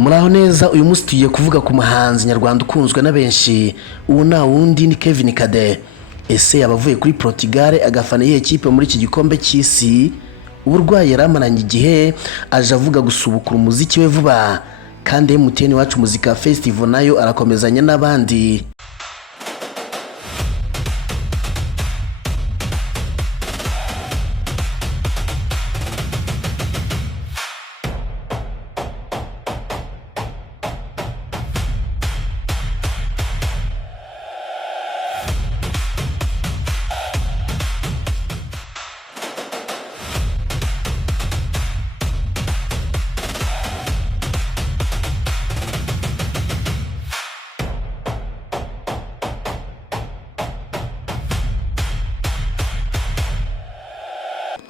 Muraho neza, uyu munsi tugiye kuvuga ku muhanzi nyarwanda ukunzwe na benshi. Uwo nta wundi ni Kevin Kade. Ese yabavuye kuri Portugal agafana iyi ekipe muri iki gikombe cy'isi. Uburwayi yaramaranye igihe aje avuga gusubukura umuziki we vuba, kandi MTN wacu muzika festival nayo arakomezanya n'abandi.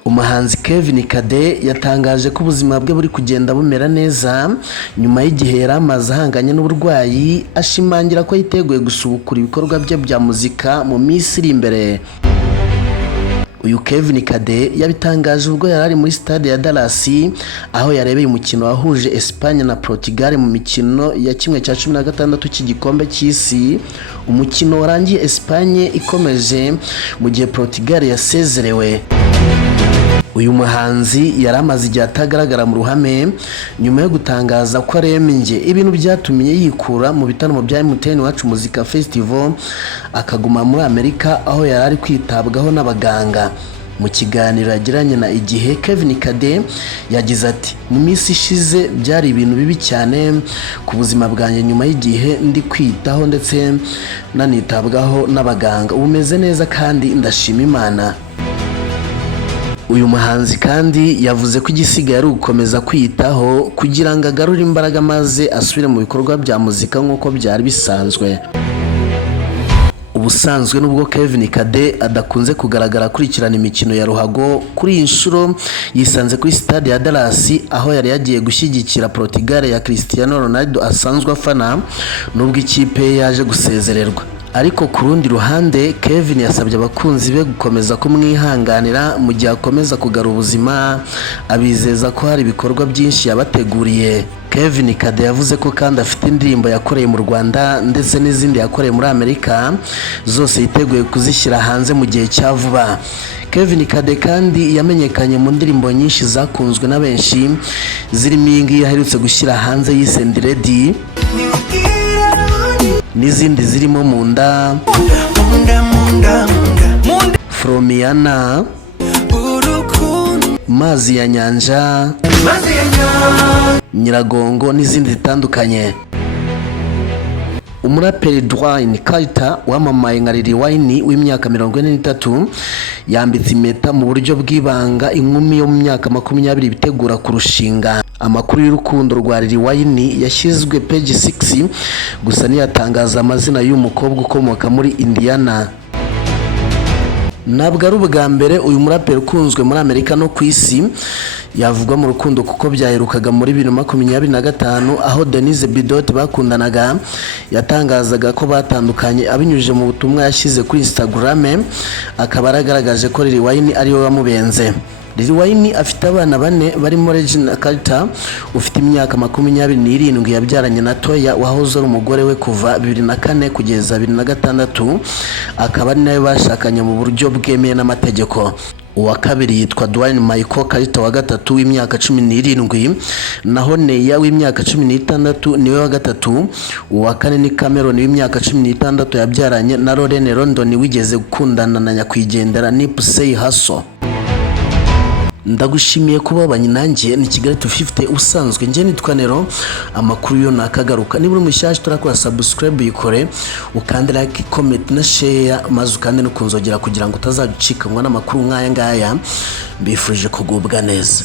Umuhanzi Kevin Kade yatangaje ko ubuzima bwe buri kugenda bumera neza nyuma y'igihe yari amaze ahanganye n'uburwayi, ashimangira ko yiteguye gusubukura ibikorwa bye bya muzika mu minsi iri imbere. Uyu Kevin Kade yabitangaje ubwo yari ari muri stade ya Dallas, aho yarebeye umukino wahuje Espagne na Portugal mu mikino ya kimwe cya 16 cy'igikombe cy'isi. Umukino warangiye Espagne ikomeje mu gihe Portugal yasezerewe. Uyu muhanzi yari amaze igihe atagaragara mu ruhame nyuma yo gutangaza ko arembye, ibintu byatumye yikura mu bitaramo bya MTN wacu muzika festival akaguma muri Amerika, aho yari ari kwitabwaho n'abaganga. Mu kiganiro yagiranye na Igihe, Kevin Kade yagize ati: mu minsi ishize byari ibintu bibi cyane ku buzima bwanjye, nyuma y'igihe ndi kwitaho ndetse nanitabwaho n'abaganga, ubu meze neza kandi ndashima Imana. Uyu muhanzi kandi yavuze ko igisigaye ari ugukomeza kwitaho kugira ngo agarure imbaraga maze asubire mu bikorwa bya muzika nk'uko byari bisanzwe. Ubusanzwe nubwo Kevin Kade adakunze kugaragara akurikirana imikino ya ruhago, kuri iyi nshuro yisanze kuri stade ya Dallas, aho yari yagiye gushyigikira Portugal ya Cristiano Ronaldo asanzwe afana, nubwo ikipe yaje gusezererwa. Ariko ku rundi ruhande, Kevin yasabye abakunzi be gukomeza kumwihanganira mu gihe akomeza kugarura ubuzima, abizeza ko hari ibikorwa byinshi yabateguriye. Kevin Kade yavuze ko kandi afite indirimbo yakoreye mu Rwanda ndetse n'izindi yakoreye muri Amerika, zose yiteguye kuzishyira hanze mu gihe cya vuba. Kevin Kade kandi yamenyekanye mu ndirimbo nyinshi zakunzwe na benshi, zirimo iyi ngiyi yaherutse gushyira hanze yise Ndi Ready, n'izindi zirimo Munda, Fromiana, Mazi ya Nyanja, Nyiragongo n'izindi zitandukanye. Umuraperi Dwayne Carter wamamaye nka Lil Wayne w'imyaka 43 yambitse impeta mu buryo bw'ibanga inkumi yo mu myaka 20 bitegura kurushinga. Amakuru y'urukundo rwa Lil Wayne yashyizwe page 6, gusa niyatangaza amazina y'umukobwa ukomoka muri Indiana. Ntabwo ari ubwa mbere uyu muraperi ukunzwe muri Amerika no ku isi yavugwa mu rukundo, kuko byaherukaga muri 2025 aho Denise Bidot bakundanaga yatangazaga ko batandukanye abinyujije mu butumwa yashyize kuri Instagram, akaba aragaragaje ko Lil Wayne ari we wamubenze. Lil Wayne afite abana 4 barimo Regina Carter ufite imyaka 27 yabyaranye na Toya wahoze ari umugore we kuva 2004 kugeza 2006, akaba ari nawe bashakanye mu buryo bwemewe n'amategeko. Uwa kabiri yitwa Dwayne Michael Carter wa gatatu w'imyaka 17, naho Neya w'imyaka 16 niwe wa gatatu. Uwa kane ni Cameron w'imyaka 16 yabyaranye na Lauren London wigeze gukundana na nyakwigendera Nipsey Hussle. Ndagushimiye kuba banye nanjye ni Kigali 250 usanzwe, nje nitwa Nero. Amakuru yo nakagaruka, niba uri mushyashya turakora subscribe yikore, ukande like, comment na share, maze ukande no kunzogera kugira ngo utazaducikanwa n'amakuru nk'aya ngaya. Mbifurije kugubwa neza.